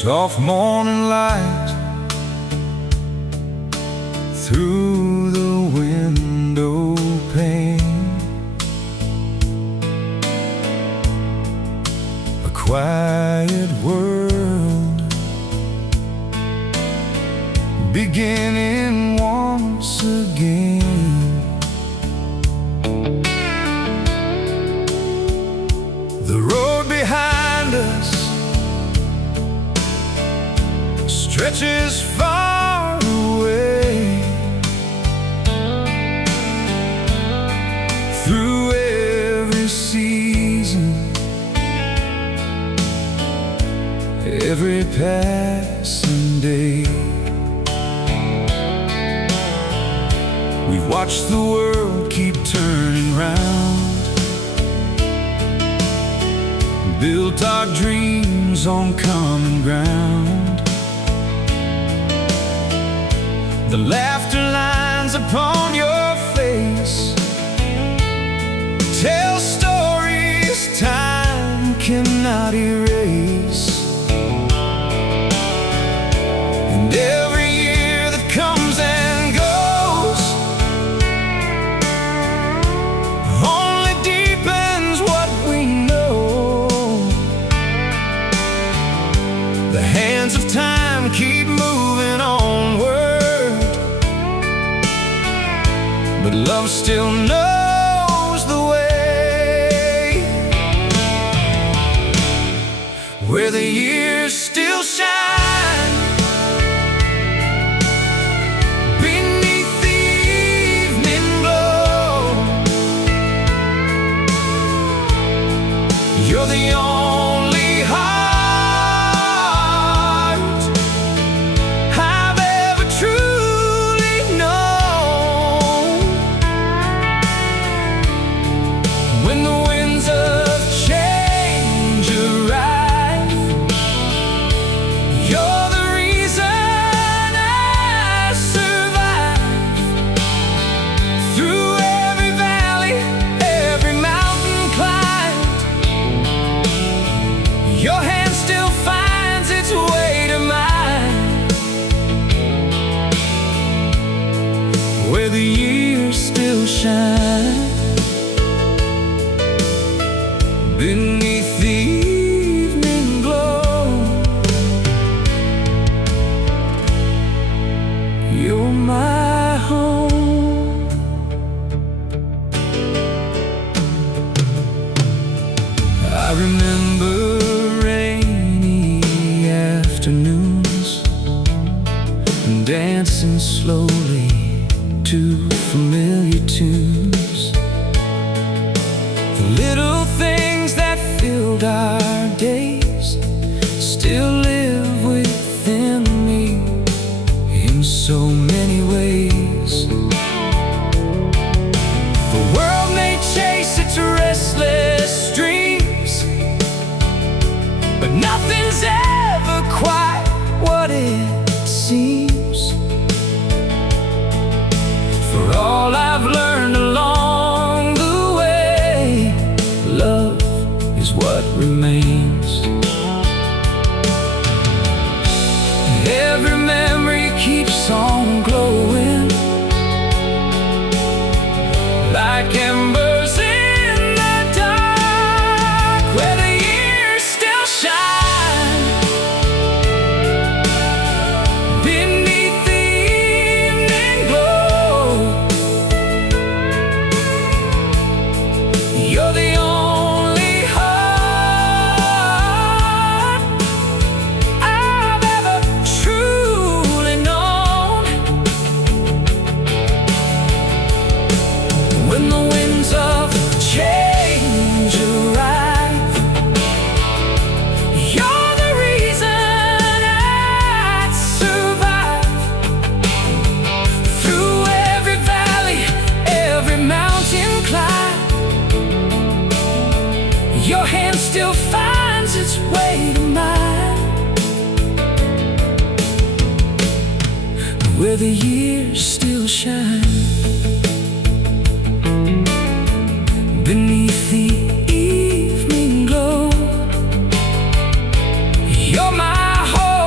Soft morning light through the window pane, a quiet world beginning once again. The road behind us stretches far away, through every season, every passing day. We've watched the world keep turning round, built our dreams on common ground. The laughter lines upon your face tell stories time cannot erase. And every year that comes and goes only deepens what we know. The hands of time keep moving onward, but love still knows the way, where the years still shine beneath the evening glow. You're the only heart I've ever truly known. When the winds of change arrive, you're the reason I survive. Through every valley, every mountain climbed, your hand still finds its way to mine, where the years still shine beneath the evening glow. You're my home. I remember rainy afternoons, dancing slowly to familiar tunes. The little things that filled our days still live within me in so many ways. The world may chase its restless dreams, but nothing's ever quite what it seems. For all I've learned along the way, love is what remains. Every memory keeps on glowing like embers in the dark, where the years still shine beneath the evening glow. You're the only heart I've ever truly known. When the winds of change arrive, you're the reason I'd survive. Through every valley, every mountain climb, your hand still finds its way to mine, where the years still shine beneath the evening glow. You're my hope.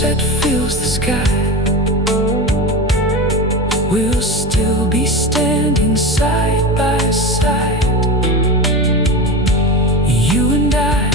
sunset fills the sky, we'll still be standing side by side, you and I.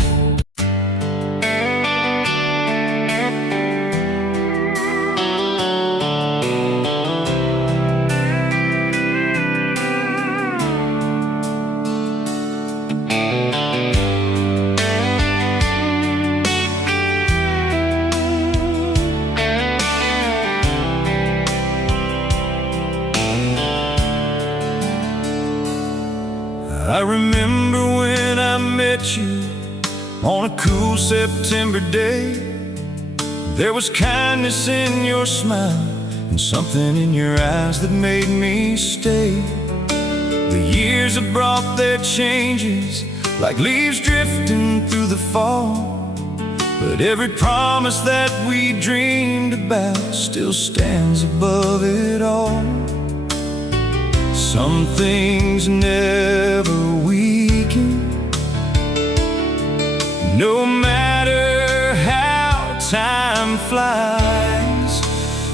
I remember when I met you on a cool September day. There was kindness in your smile and something in your eyes that made me stay. The years have brought their changes like leaves drifting through the fall, but every promise that we dreamed about still stands above it all. Some things never weaken, no matter how time flies.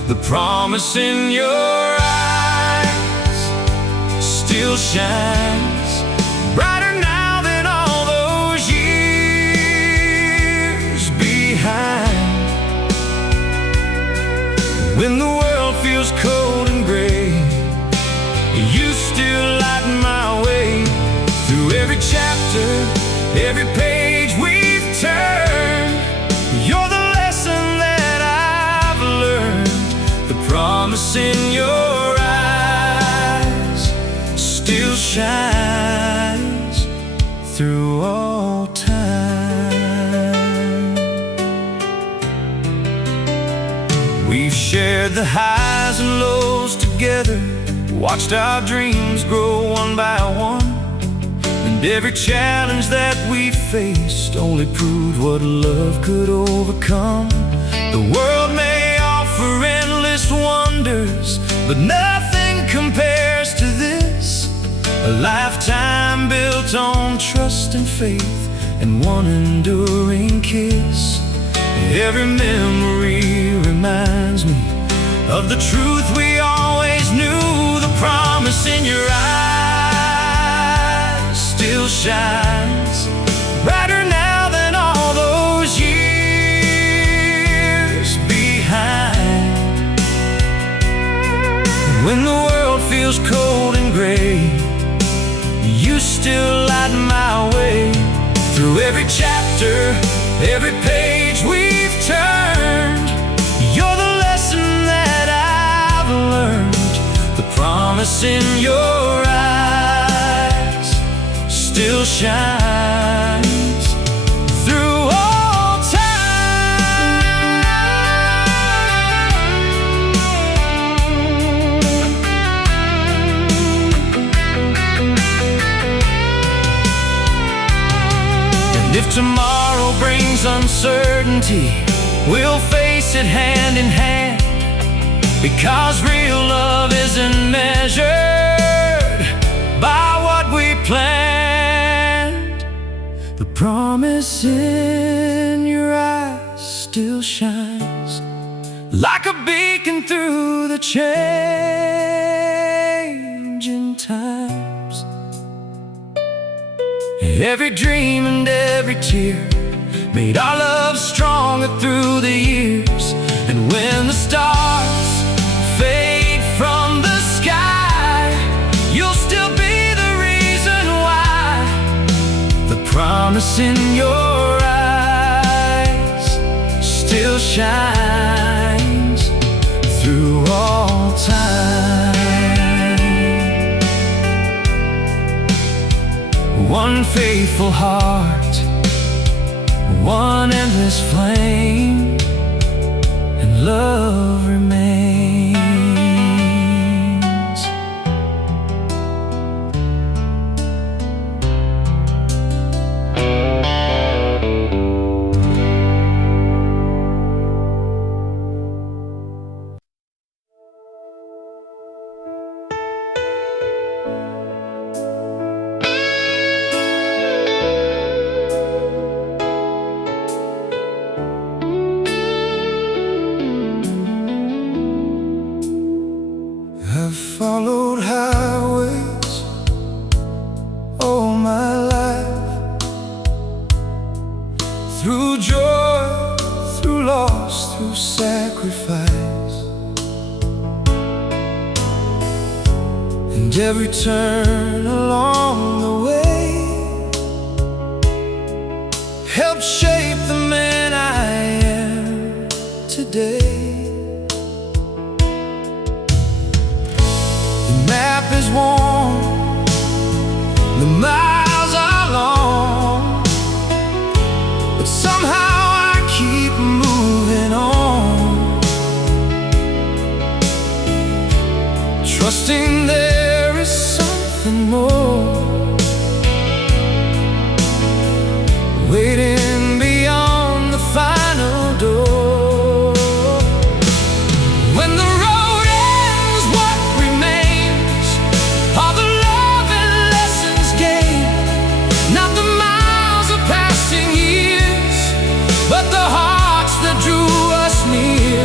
The promise in your eyes still shines brighter now than all those years behind. When the world feels cold and gray, you still light my way. Through every chapter, every page we've turned, you're the lesson that I've learned. The promise in your eyes still shines through all time. We've shared the highs and lows together, watched our dreams grow one by one, and every challenge that we faced only proved what love could overcome. The world may offer endless wonders, but nothing compares to this. A lifetime built on trust and faith and one enduring kiss. Every memory reminds me of the truth we always knew. The promise in your eyes still shines brighter now than all those years behind. When the world feels cold and gray, you still light my way. Through every chapter, every page we've turned, you're the lesson that I've learned. The promise in your eyes still shines through all time. And if tomorrow brings uncertainty, we'll face it hand in hand, because real love isn't measured by what we planned. The promise in your eyes still shines like a beacon through the changing times. Every dream and every tear made our love stronger through the years. And when the stars fade from the sky, you'll still be the reason why. The promise in your eyes still shines through all time. One faithful heart, one endless flame, and love remains. every turn along the way helped shape the man I am today. The map is worn, the miles are long, but somehow I keep moving on, trusting there is something more waiting beyond the final door. When the road ends, what remains are the love and lessons gained, not the miles of passing years, but the hearts that drew us near.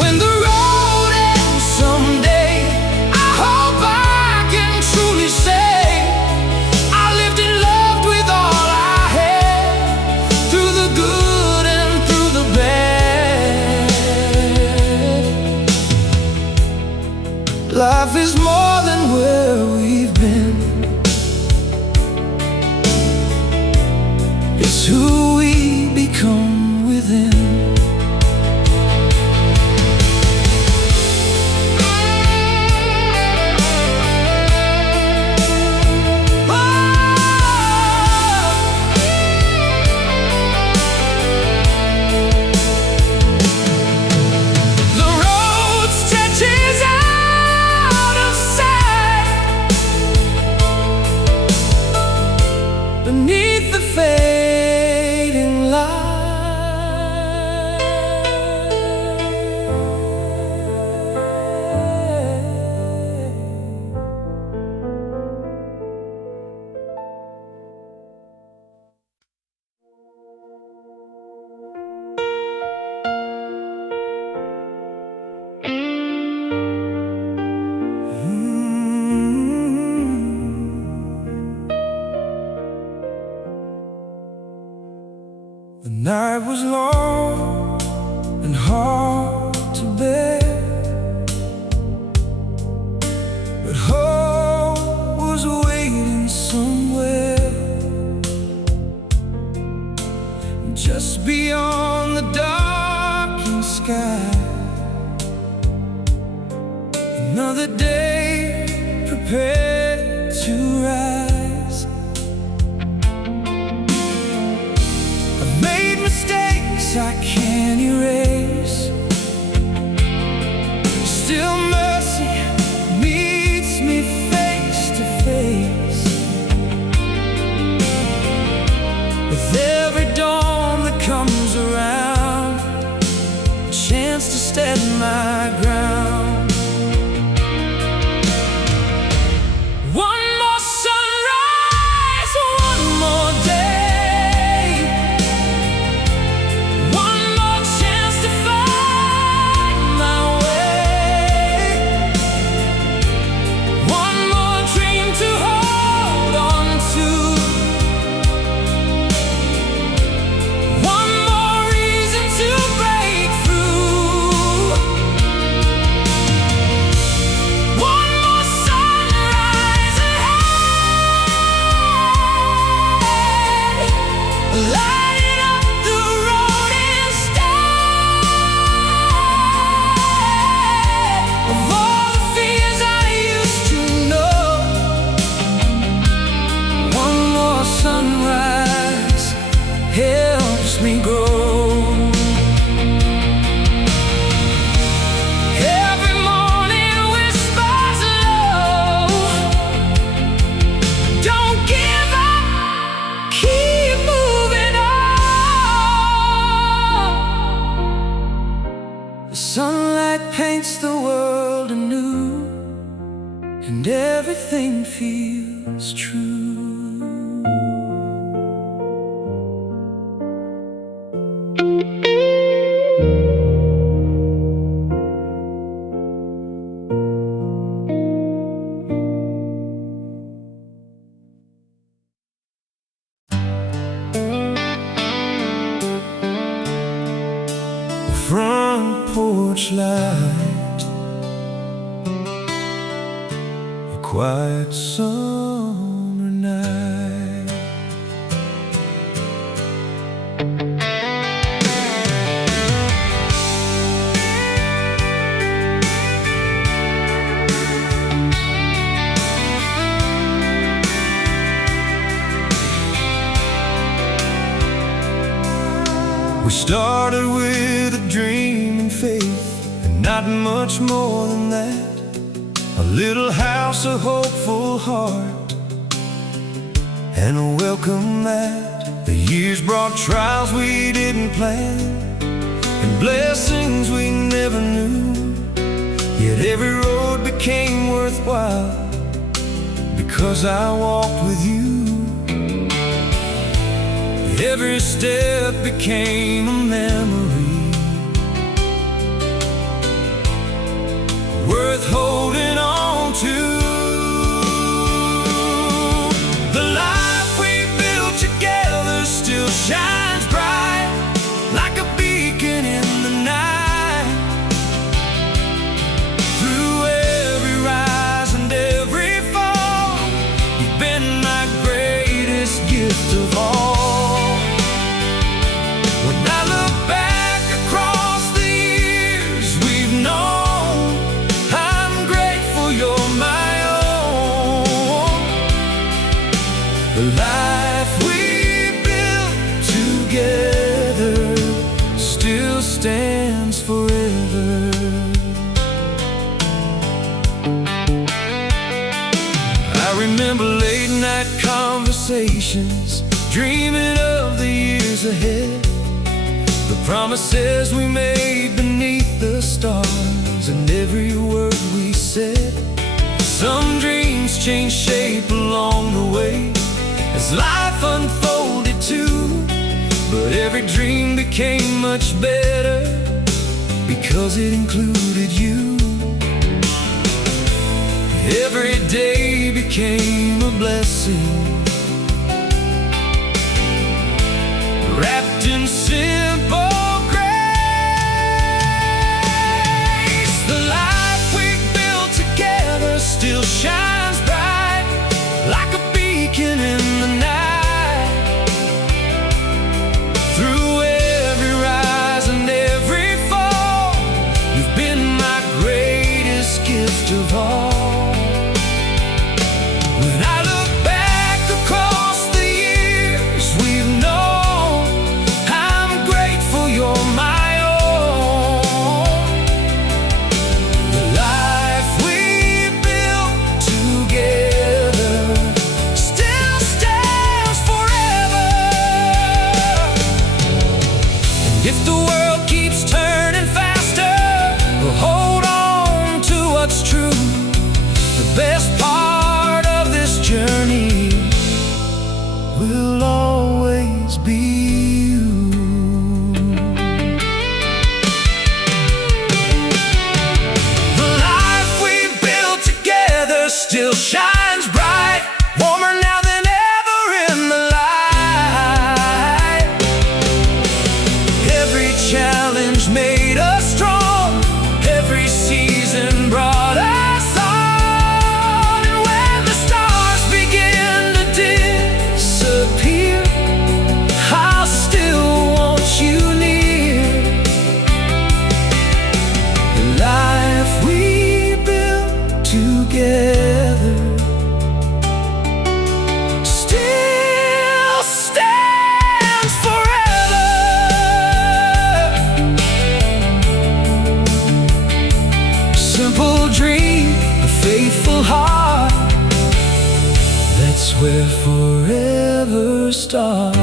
When the road ends someday, I hope I can truly say I lived and loved with all I had, through the good and through the bad. Life is more than where we've been, it's who we become within. The road stretches out of sight beneath the fading light. The night was long and hard to bear, but hope was waiting somewhere just beyond the darkened sky. Another day prepared to rise. I've made mistakes I can't erase. Still mercy meets me face to face. With every dawn that comes around, a chance to stand my ground. One more sunrise, one more day, one more chance to find my way, one more dream to hold on to, one more reason to break through, one more sunrise ahead, lighting up the road instead of all the fears I used to know. One more sunrise helps me grow. Every morning whispers low, don't give up, keep moving on. The sunlight paints the world anew, and everything feels true. porch light, a quiet summer night. We started with a dream and faith, and not much more than that. A little house, a hopeful heart, and a welcome mat. The years brought trials we didn't plan, and blessings we never knew. Yet every road became worthwhile because I walked with you. Every step became a memory worth holding on to. The life we built together still shines bright, like a beacon in the night. Through every rise and every fall, you've been my greatest gift of all. The life we built together still stands forever. I remember late night conversations, dreaming of the years ahead. The promises we made beneath the stars, and every word we said. Some dreams changed shape along the way as life unfolded too, but every dream became much better because it included you. Every day became a blessing, wrapped in simple grace. The life we built together still shines bright, like a beacon in the night. Through every rise and every fall, you've been my greatest gift of all. When I look back across the years we've known, I'm grateful you're my own. The life we built together still stands forever. And if the world keeps turning faster, we'll hold on to what's true. The best part of this journey will always be you. The life we built together still shines bright, warmer now than ever in the light. Every challenge made us strong, every season brought us on. And when the stars begin to disappear, I'll still want you near. The life we built together still stands forever. Simple dream, a faithful heart, that's where forever starts.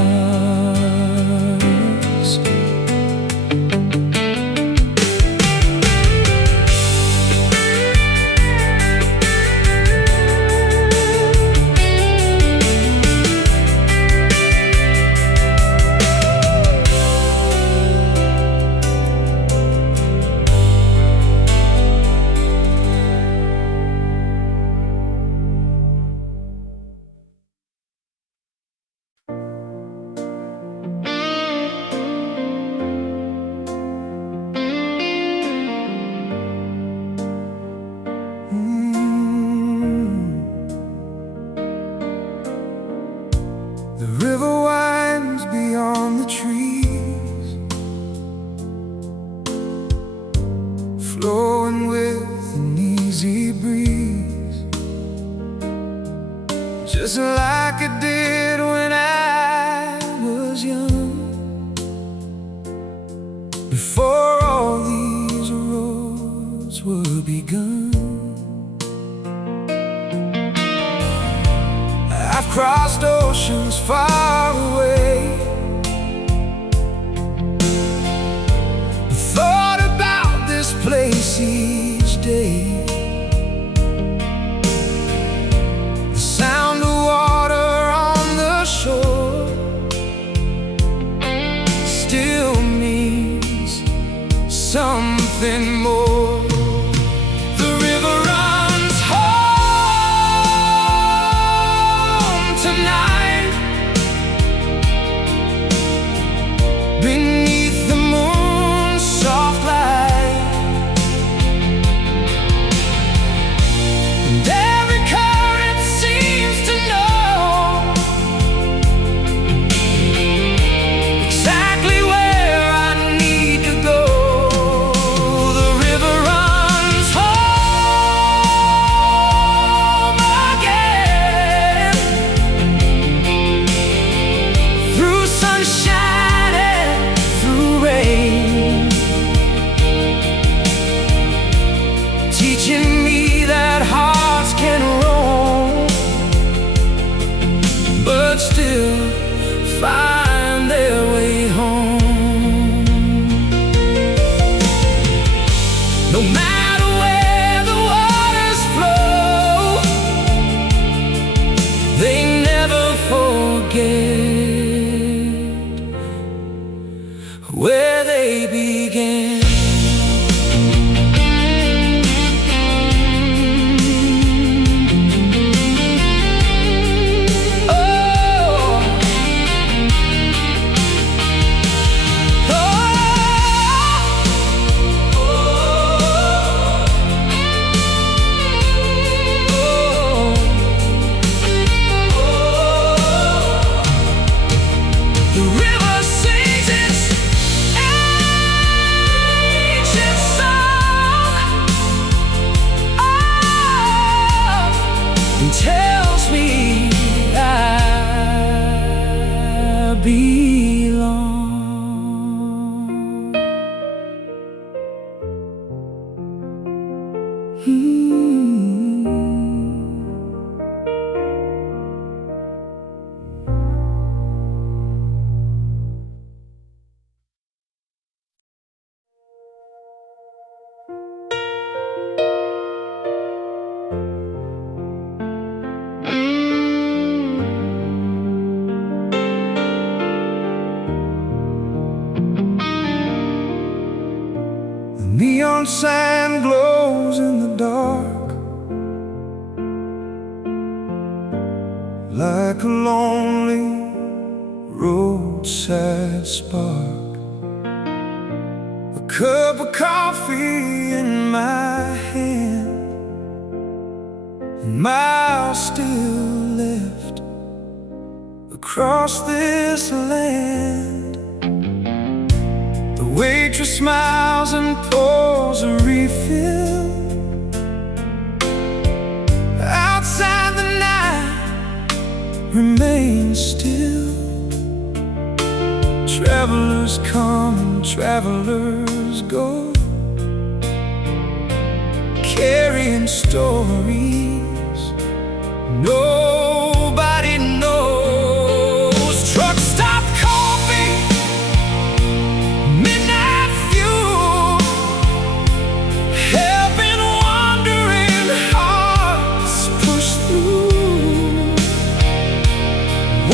The river winds beyond the trees, flowing with an easy breeze, just like it did when I was young, before all these roads were begun. I've crossed oceans far away, thought about this place each day. The sound of water on the shore still means something more. The river runs home tonight, beneath the moon's soft light, and every current seems to know exactly where I need to go. The river runs home again, through sunshine and through rain, teaching me that hearts can roam, but still find their way home. No matter where the waters flow, they never forget where they began. Oh, the river sings its ancient song, and tells me I belong. The neon sign glows in the dark, like a lonely roadside spark. A cup of coffee in my hand, and miles still left across this land. The waitress smiles and pours a refill. Outside the night remains still. Travelers come and travelers go, carrying stories nobody knows. Truck stop coffee, midnight fuel, helping wandering hearts push through.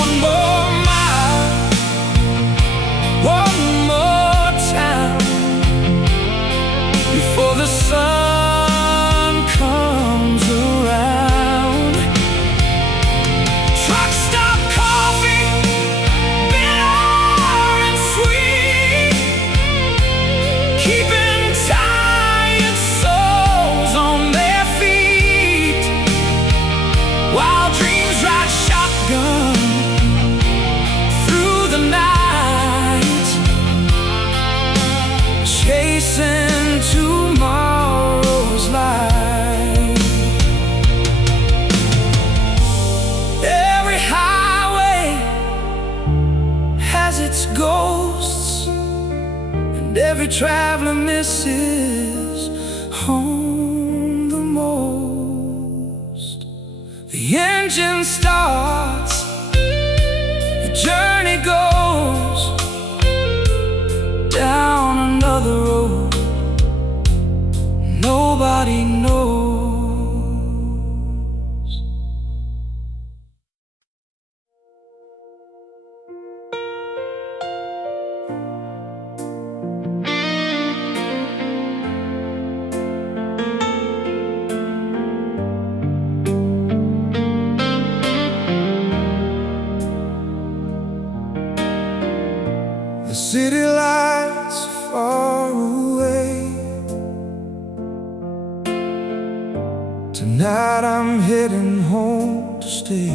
One more mile, one more time, before the sun comes around. every traveler misses home the most. The engine starts, the journey goes down another road nobody knows. The city lights far away. Tonight I'm heading home to stay.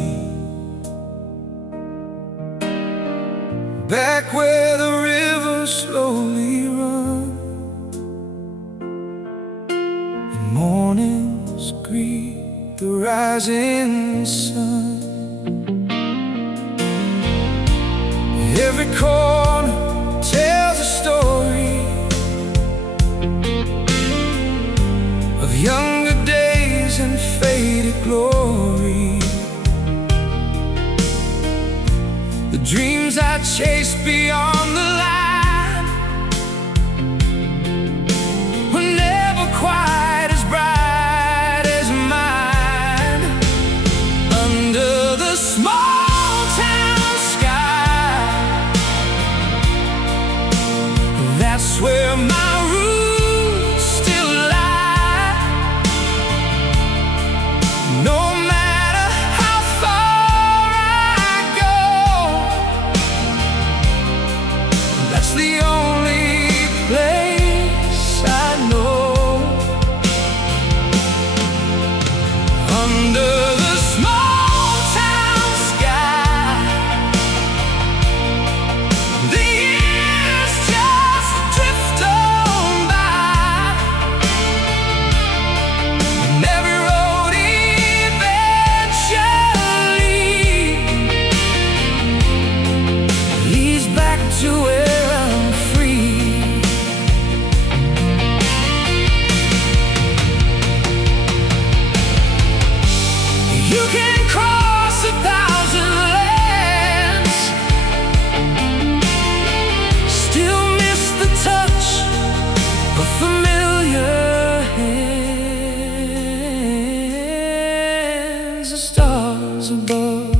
Back where the river slowly runs and mornings greet the rising sun. Every corner tells a story of younger days and faded glory. The dreams I chased beyond the line were never quite as bright as mine. Under the small town sky, that's where my roots still lie. No matter how far I go, that's the only place I know. Under the small town sky, the years just drift on by, and every road eventually leads back to where I'm free. You can cross 1,000 lands, still miss the touch of familiar hands. The stars above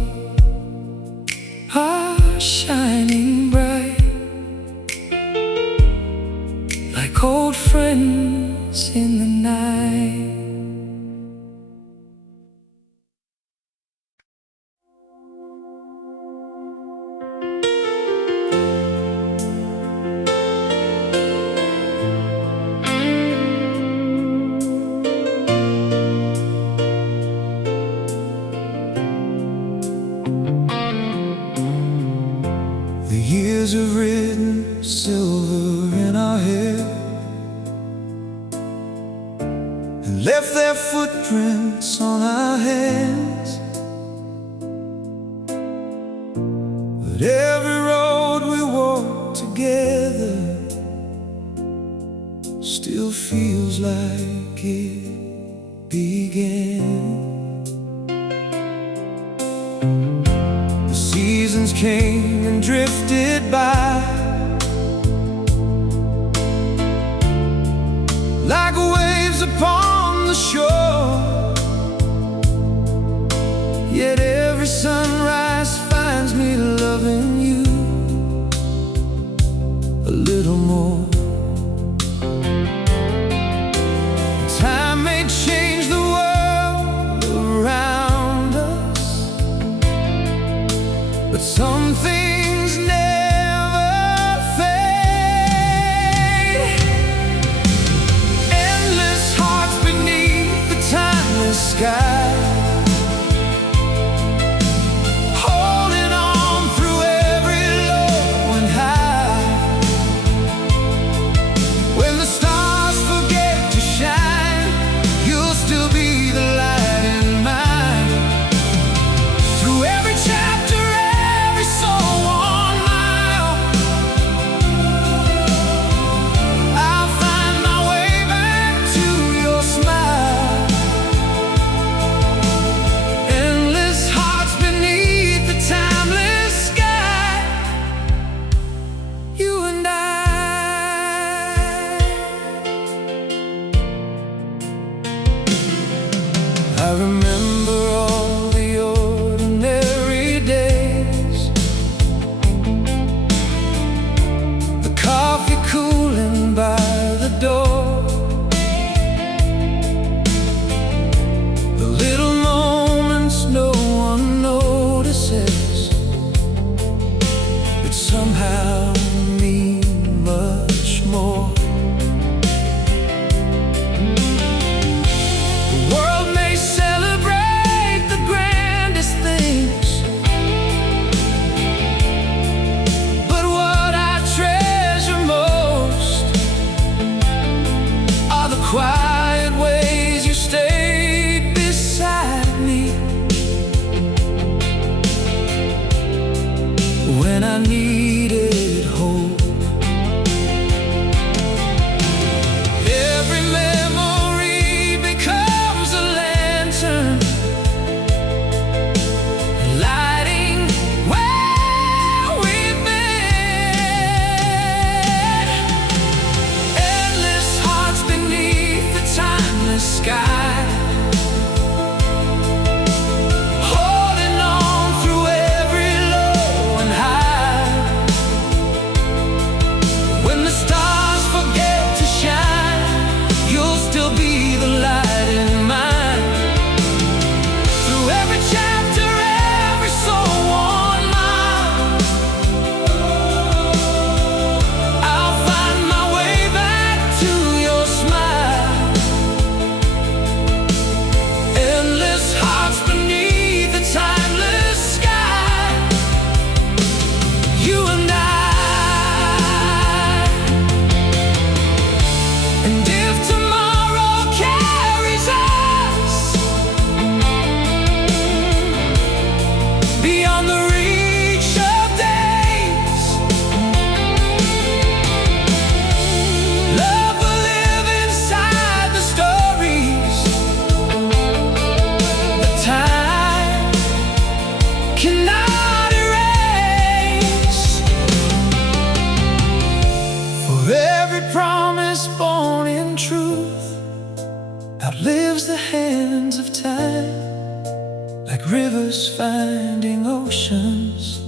are shining bright, like old friends in the night. The years have written silver in our hair and left their footprints on our hands. But every road we walk together still feels like it began. The seasons came and drifted by like waves upon the shore. Yet every sunrise finds me loving you a little more. Time may change the world around us, but some things never fade. Endless hearts beneath the timeless sky, holding on through every low and high. When the stars forget to shine, you'll still be the light in mine. Through every chapter, every soul cannot erase. For every promise born in truth outlives the hands of time, like rivers finding oceans,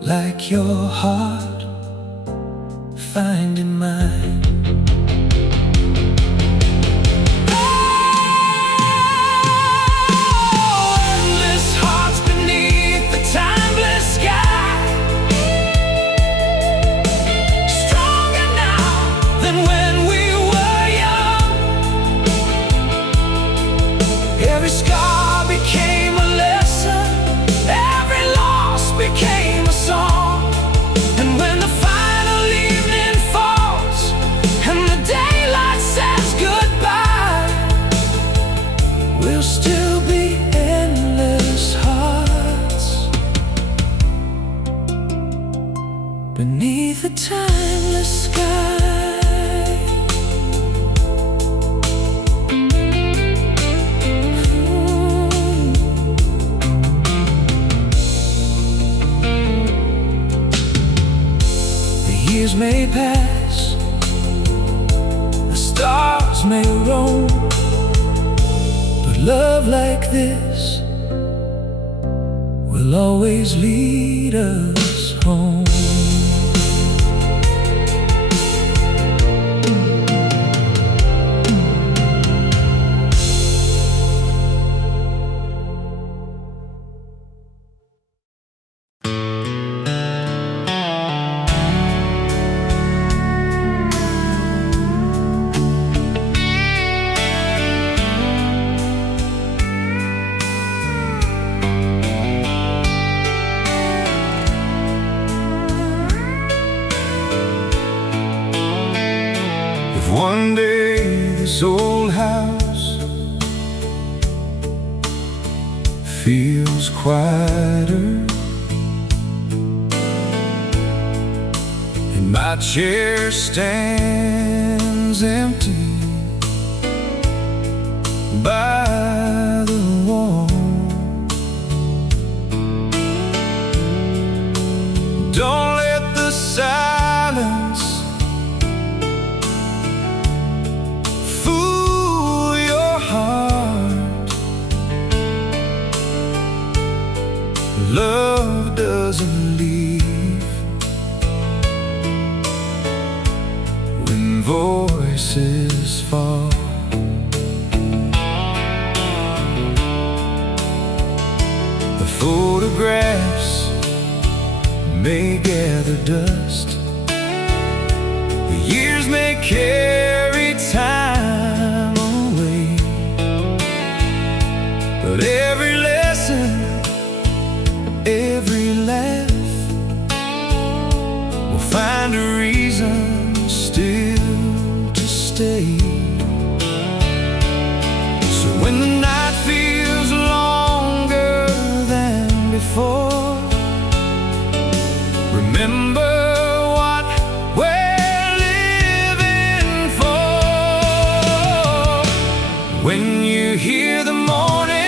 like your heart finding mine. Every scar became a lesson, every loss became a song. And when the final evening falls and the daylight says goodbye, we'll still be endless hearts beneath a timeless sky. Years may pass, the stars may roam, but love like this will always lead us home. One day this old house feels quieter, and my chair stands empty by the wall. Don't let the silence love doesn't leave when voices fall. The photographs may gather dust, the years may carry time away, but every lesson, every laugh will find a reason still to stay. So when the night feels longer than before, remember what we're living for. When you hear the morning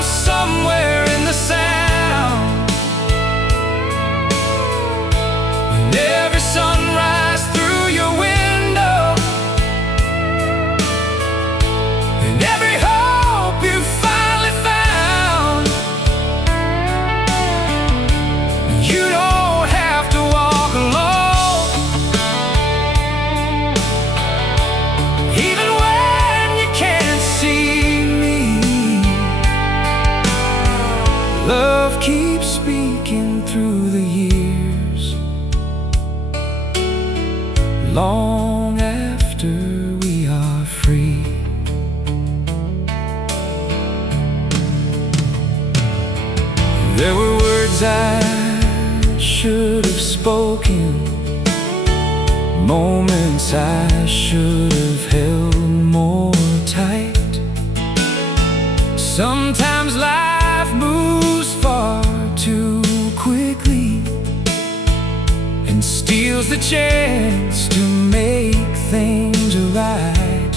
somewhere in the sound, and every sunrise through your window, and every hope you finally found. You don't have to walk alone, even when you can't see me. Love keeps speaking through the years, long after we are free. There were words I should have spoken, moments I should have held more tight. Sometimes life moves far too quickly and steals the chance to make things right.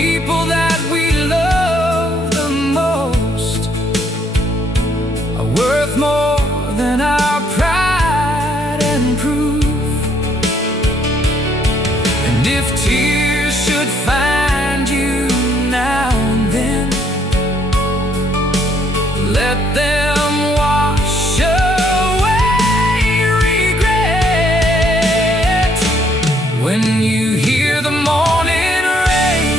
people that we love the most are worth more than our pride and proof. And if tears should find you now and then, let them wash away regret. When you hear the morning rain,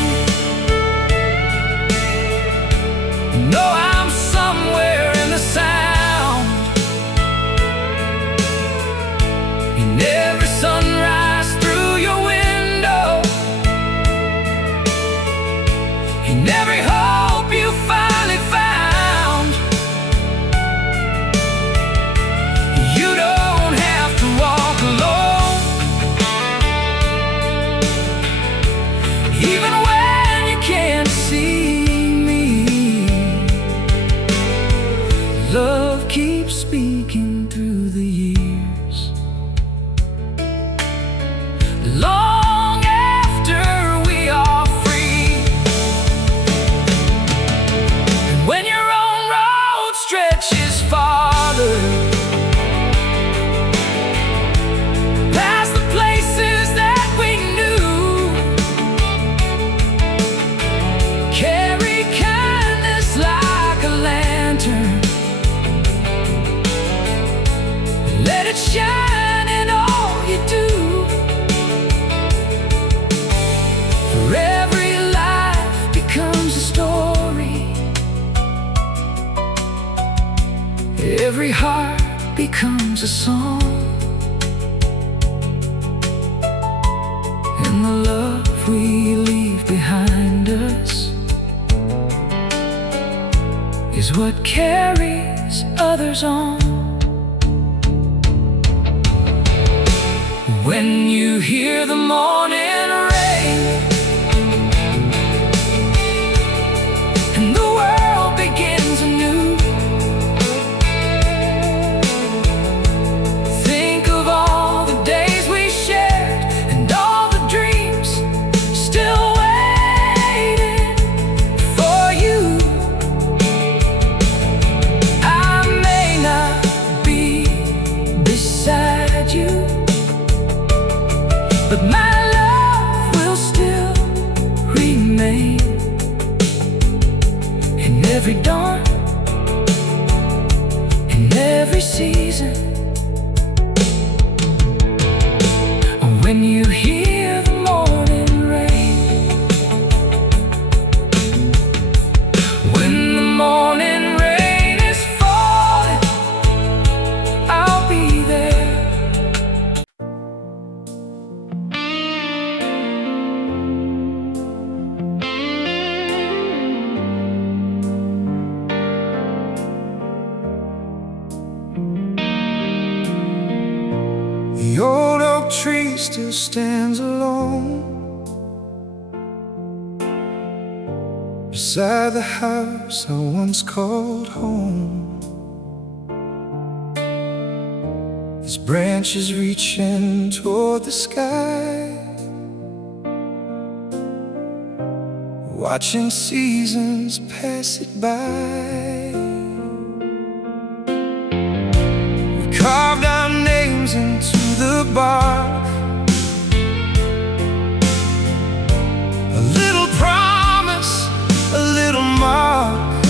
know I'm somewhere in the sound. In every sunrise through your window, in every hope you finally found. You don't have to walk alone, even when you can't see me. Love keeps speaking through the years, long after we are free. And when your own road stretches farther, past the places that we knew, carry kindness like a lantern. Let it shine in all you do. For every life becomes a story, every heart becomes a song, and the love we leave behind us is what carries others on. When you hear the morning rain and the world begins anew, think of all the days we shared and all the dreams still waiting for you. I may not be beside you, but my love will still remain in every dawn, in every season. When you hear the morning rain, when the morning rain is falling, I'll be there. The old oak tree still stands alone beside the house I once called home. Its branches reaching toward the sky, watching seasons pass it by. We carved our names into the bark, a little promise, a little mark.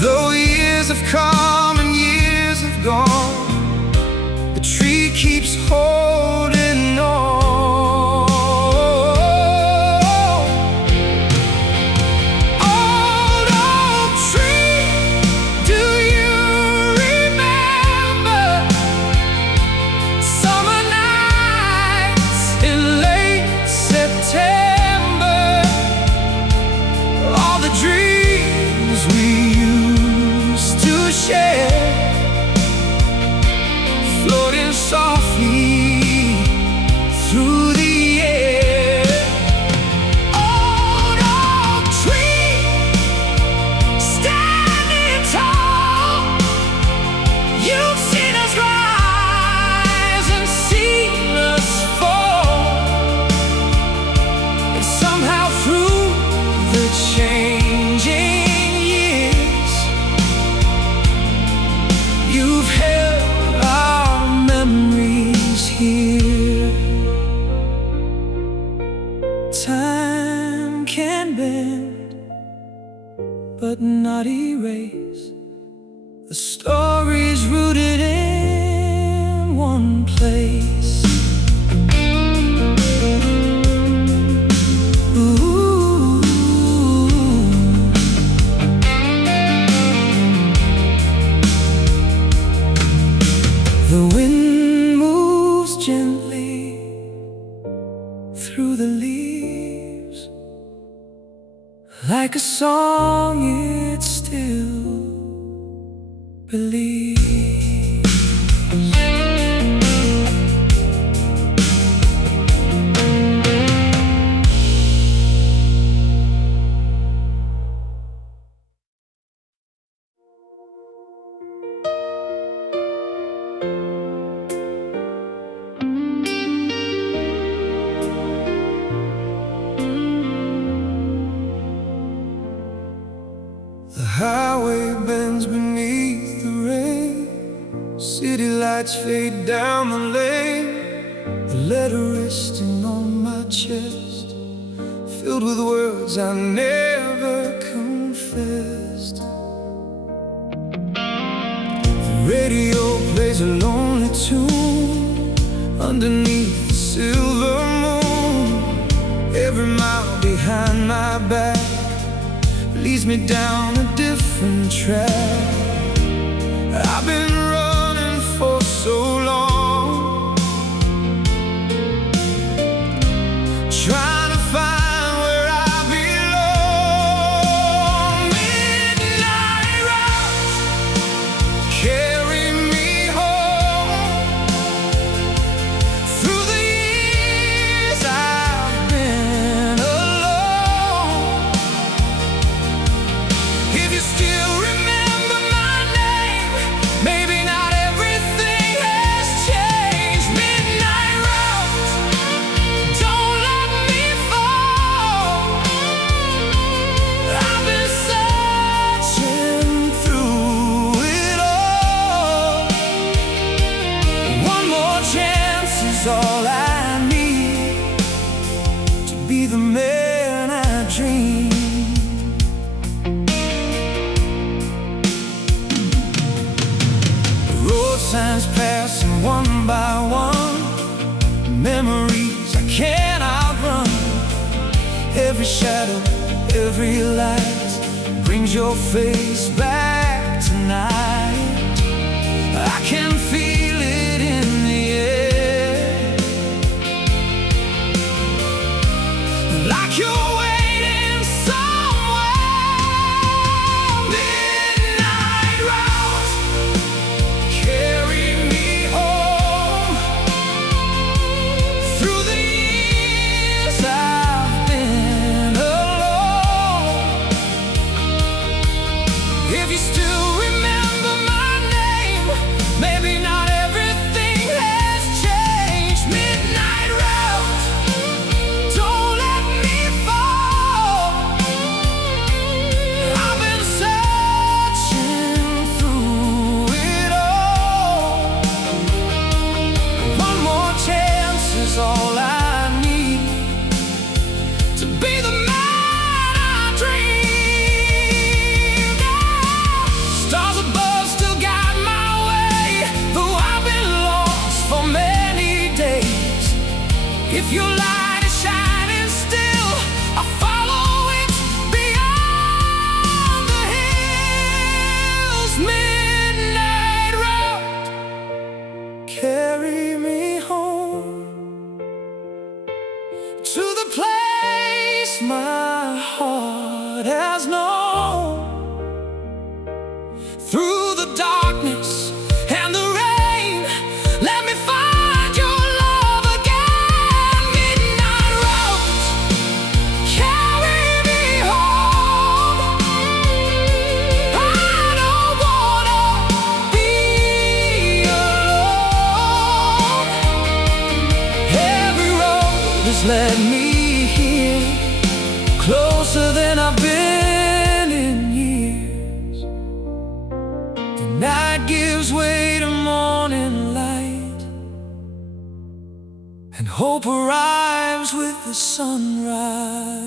Though years have come and years have gone, the tree keeps holding on. Old Time can bend, but not erase the stories rooted in one place. Ooh. The wind moves gently through the leaves, like a song it still believes. The highway bends beneath the rain, city lights fade down the lane. The letter resting on my chest, filled with words I never confessed. The radio plays a lonely tune underneath the silver moon. Every mile behind my back leads me down a different track. I've been running for so long, trying to find where I belong. Midnight routes carry me home. Through the years I've been alone. If you still remember my name, maybe not everything has changed. Midnight routes, don't let me fall. I've been searching through it all. One more chance is all I need to be the man I dream. Road signs passing one by one, memories I can't outrun. Every shadow, every light brings your face back tonight. I can feel it in the air, like you're waiting somewhere. Midnight routes carry me home. Through the years I've been alone. If you still remember my name, maybe not everything has changed. Midnight route, don't let me fall. I've been searching through it all. One more chance is all I need to be the man I dreamed. Stars above still guide my way, though I've been lost for many days. If your light is shining still, I'll follow it beyond the hills. Midnight route, carry me home to the place my heart has known. Through the darkness and the rain, let me find your love again. Midnight routes, carry me home. I don't wanna be alone. Every road has led me here, closer than I've been in years. The night gives way to morning light, and hope arrives with the sunrise.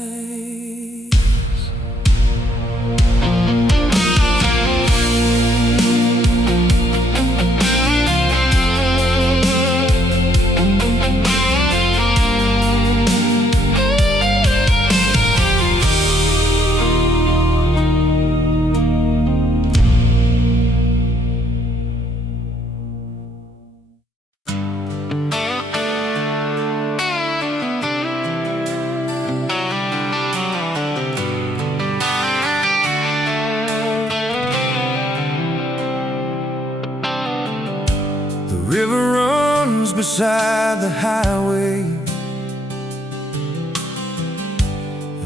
The river runs beside the highway,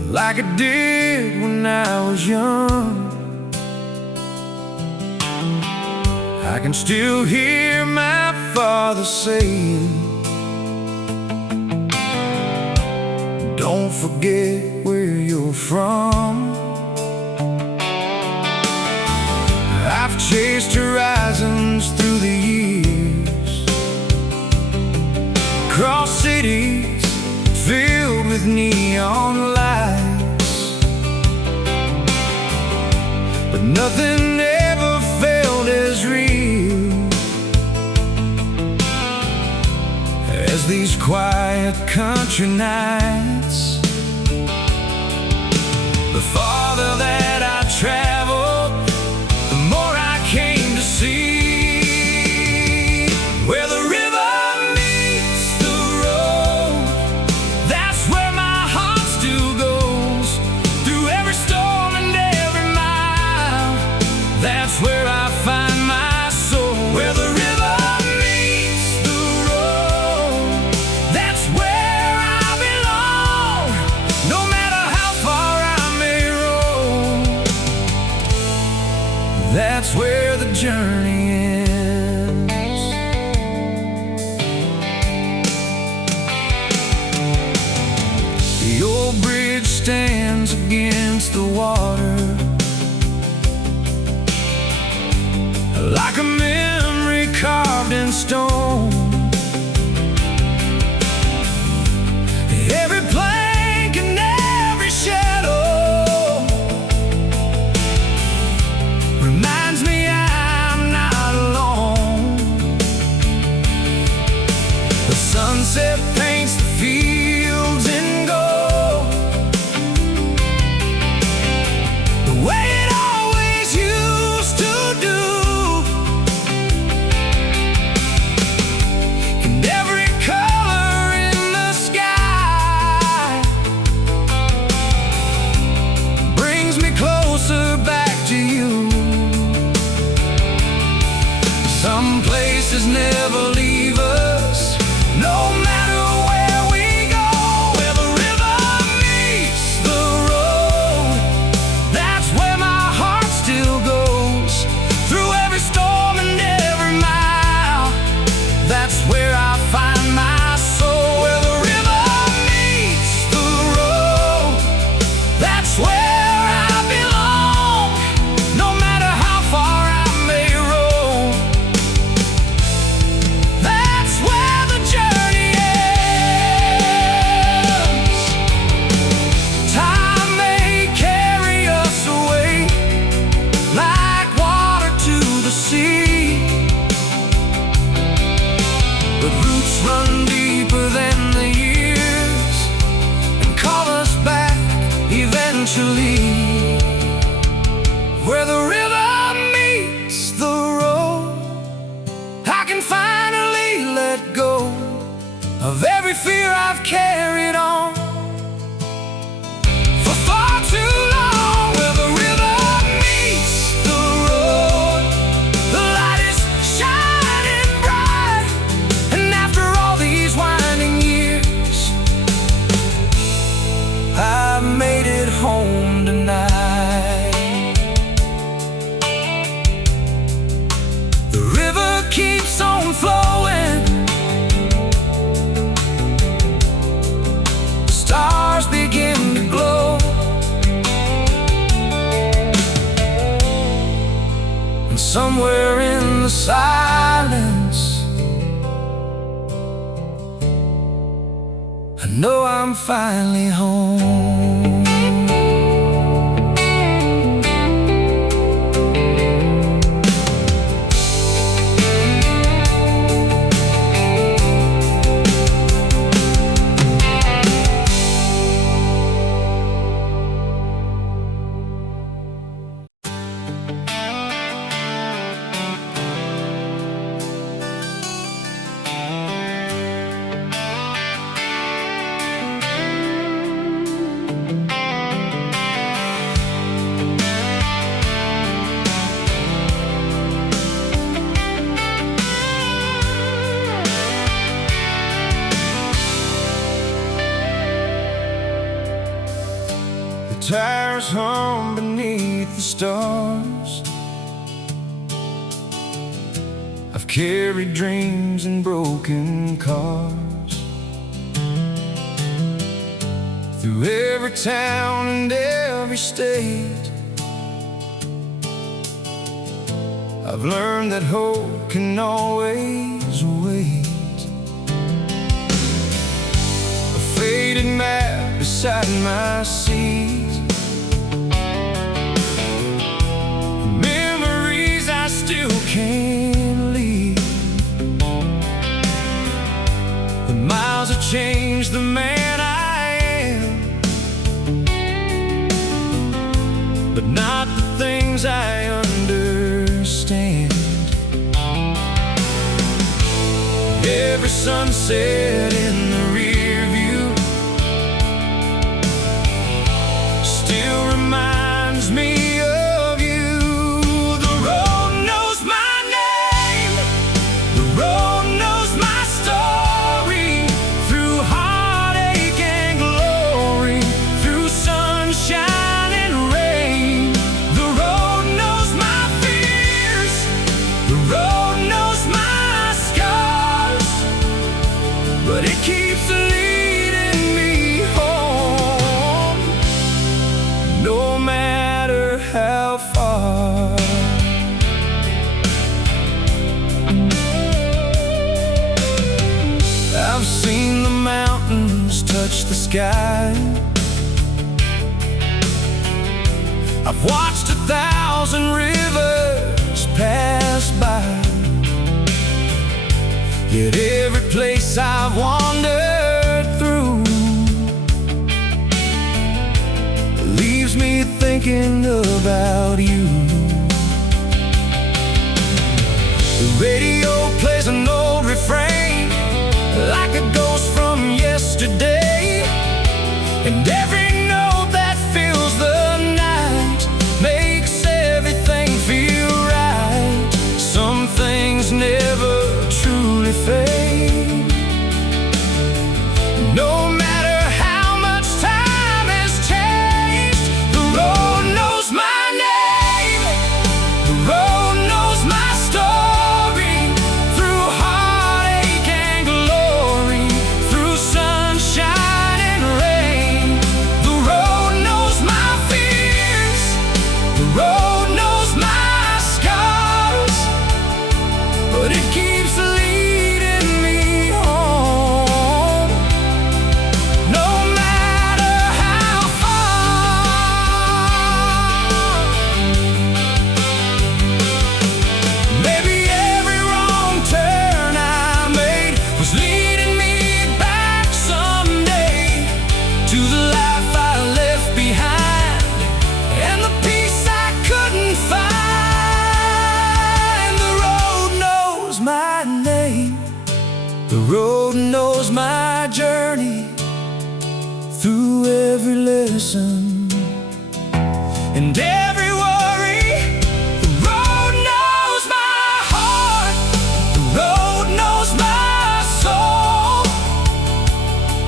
like it did when I was young. I can still hear my father saying, don't forget where you're from. I've chased horizons through the years, across cities filled with neon lights, but nothing ever felt as real as these quiet country nights. The farther that I traveled, the more I came to see where the river meets the road. That's where my heart still goes, through every storm and every mile. That's where I find my soul. Where the river meets the road, that's where I belong. No matter how far I may roam, that's where the journey ends. The old bridge stands against the water, like a memory carved in stone. Every plank and every shadow reminds me I'm not alone. The sunset paints the fields in gold, the way it always used to do. And every color in the sky brings me closer back to you. Some places never leave us, no matter where we go. Where the river meets the road, that's where my heart still goes, through every storm and every mile. That's where I find my soul. Where the river meets the road, that's where I belong. No matter how far I may roam, that's where the journey ends. Time may carry us away, like water to the sea, but roots run deeper than the years and call us back eventually. Where the river meets the road, I can finally let go of every fear I've carried on for far too long. Where the river meets the road, the light is shining bright, and after all these winding years, I made it home tonight. The river keeps on flowing, the stars begin to glow, and somewhere in the silence, know I'm finally home. Tires hum beneath the stars. I've carried dreams in broken cars through every town and every state. I've learned that hope can always wait. A faded map beside my seat, still can't leave. The miles have changed the man I am, but not the things I understand. Every sunset in the rear view still reminds me of you. But it keeps leading me home, no matter how far. I've seen the mountains touch the sky. I've watched 1,000 rivers pass by. Yet every place I've wandered through leaves me thinking about you. The radio plays an old refrain like a ghost from yesterday, and every note that fills the night makes everything feel right. Some things never truly fade, no matter how much time has changed. The road knows my name, the road knows my story. Through heartache and glory, through sunshine and rain, the road knows my fears, the road knows my scars, but it keeps leading me home, no matter how far. Maybe every wrong turn I made was leading me back someday to the life I left behind and the peace I couldn't find. The road knows my name, the road knows my journey through every lesson and every worry. The road knows my heart, the road knows my soul.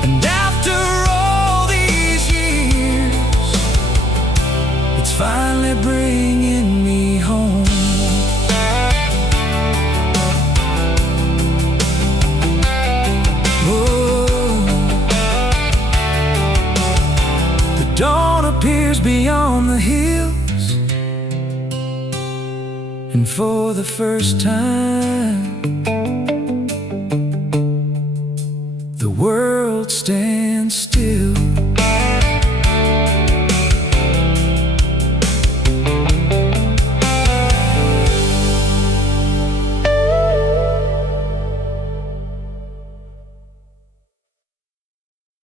And after all these years, it's finally bringing me home. The dawn appears beyond the hills, and for the first time, the world stands